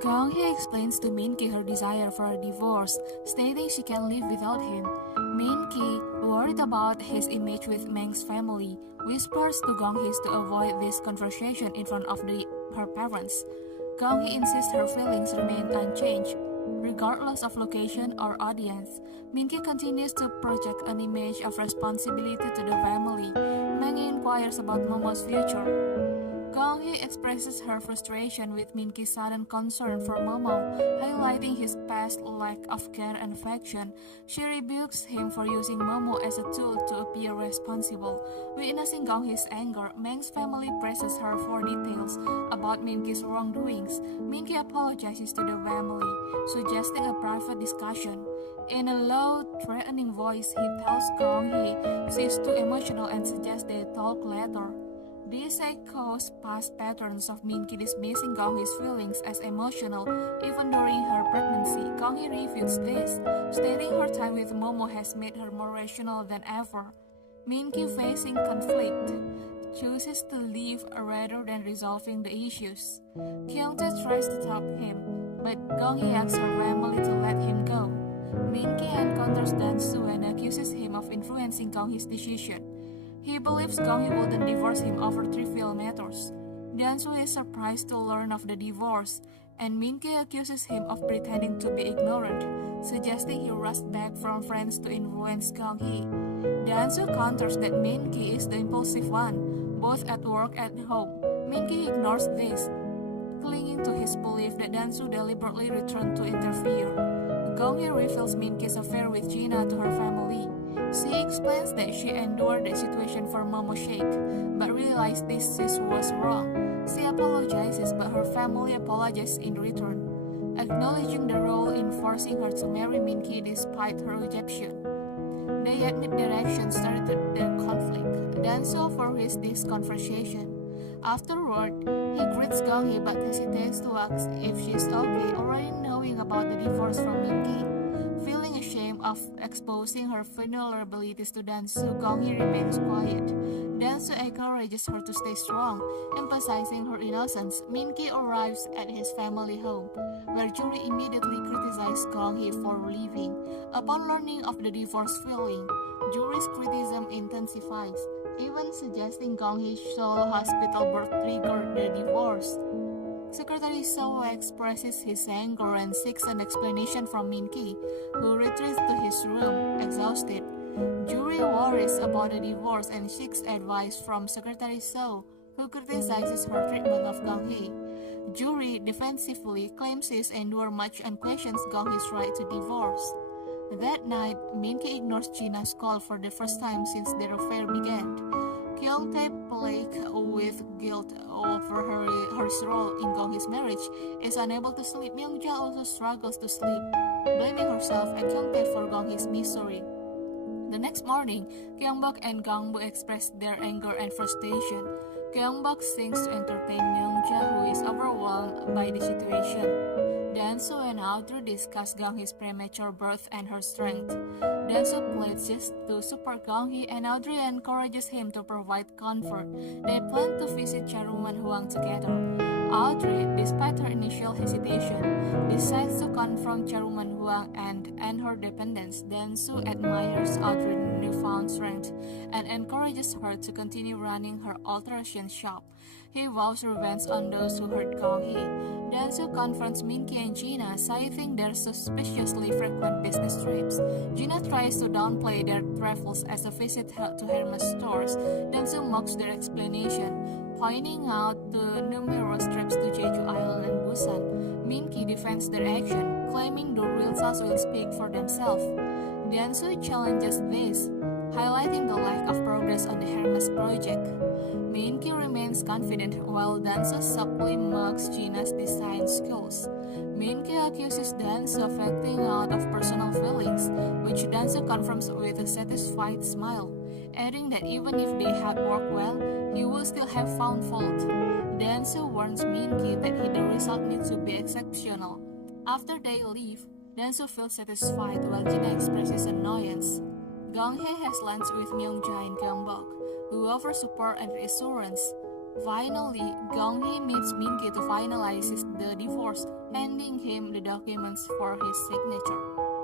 Gong-hee explains to Min-ki her desire for a divorce, stating she can live without him. Min-ki, worried about his image with Meng's family, whispers to Gong-hee to avoid this conversation in front of her parents. Gong-hee insists her feelings remain unchanged, regardless of location or audience. Min-ki continues to project an image of responsibility to the family. Meng inquires about Momo's future. Gong-hee expresses her frustration with Min-ki's sudden concern for Momo, highlighting his past lack of care and affection. She rebukes him for using Momo as a tool to appear responsible. Witnessing Gong-hee's anger, Meng's family presses her for details about Min-ki's wrongdoings. Min-ki apologizes to the family, suggesting a private discussion. In a low, threatening voice, he tells Gong-hee she's too emotional and suggests they talk later. This echoes past patterns of Min-ki dismissing Gong-hee's feelings as emotional even during her pregnancy. Gong-hee refutes this, stating her time with Momo has made her more rational than ever. Min-ki, facing conflict, chooses to leave rather than resolving the issues. Kyung-tae tries to stop him, but Gong-hee asks her family to let him go. Min-ki encounters Dan-soo and accuses him of influencing Gong-hee's decision. He believes Gong-hee wouldn't divorce him over trivial matters. Dan-soo is surprised to learn of the divorce, and Min-ki accuses him of pretending to be ignorant, suggesting he rushed back from friends to influence Gong-hee. Dan-soo counters that Min-ki is the impulsive one, both at work and home. Min-ki ignores this, clinging to his belief that Dan-soo deliberately returned to interfere. Gong-hee reveals Min-ki's affair with Gina to her family. She explains that she endured the situation for Momo Sheikh, but realized this was wrong. She apologizes, but her family apologizes in return, acknowledging the role in forcing her to marry Min-ki despite her rejection. They admit their actions started their conflict. Dan-soo overhears this conversation. Afterward, he greets Gong-hee but hesitates to ask if she's okay, already knowing about the divorce from Min-ki. Feeling ashamed of exposing her vulnerabilities to Dan-soo, Gong-hee remains quiet. Dan-soo encourages her to stay strong, emphasizing her innocence. Min-ki arrives at his family home, where Juri immediately criticizes Gong-hee for leaving. Upon learning of the divorce filing, Juri's criticism intensifies, even suggesting Gong-hee's solo hospital birth triggered the divorce. Secretary Seo expresses his anger and seeks an explanation from Min-ki, who retreats to his room, exhausted. Juri worries about the divorce and seeks advice from Secretary Seo, who criticizes her treatment of Gong-hee. Juri defensively claims he's endured much and questions Gong-hee's right to divorce. That night, Min-ki ignores Gina's call for the first time since their affair began. Kyung-tae, plagued with guilt over her role in Gong-hee's marriage, is unable to sleep. Myung-ja also struggles to sleep, blaming herself and Kyung-tae for Gong-hee's misery. The next morning, Kyung-bok and Gang-bu express their anger and frustration. Kyung-bok sings to entertain Myung-ja, who is overwhelmed by the situation. Dan-soo and Audrey discuss Gong-hee's premature birth and her strength. Dan-soo pledges to support Gong-hee and Audrey encourages him to provide comfort. They plan to visit Charuman Huang together. Audrey, despite her initial hesitation, decides to confront Charuman Huang and end her dependence. Dan-soo admires Audrey's newfound strength and encourages her to continue running her alteration shop. He vows revenge on those who hurt Gong-hee. Dan-soo confronts Min-ki and Gina, citing their suspiciously frequent business trips. Gina tries to downplay their travels as a visit to Hermes stores. Dan-soo mocks their explanation, pointing out the numerous trips to Jeju Island and Busan. Min-ki defends their action, claiming the results will speak for themselves. Dan-soo challenges this, highlighting the lack of progress on the Hermes project. Min-ki remains confident while Dan-soo subtly mocks Gina's design skills. Min-ki accuses Dan-soo of acting out of personal feelings, which Dan-soo confirms with a satisfied smile, adding that even if they had worked well, he would still have found fault. Dan-soo warns Min-ki that the result needs to be exceptional. After they leave, Dan-soo feels satisfied while Gina expresses annoyance. Gong-hee has lunch with Myung-ja and Kyung-bok, who offer support and reassurance. Finally, Gong-hee meets Min-ki to finalize the divorce, handing him the documents for his signature.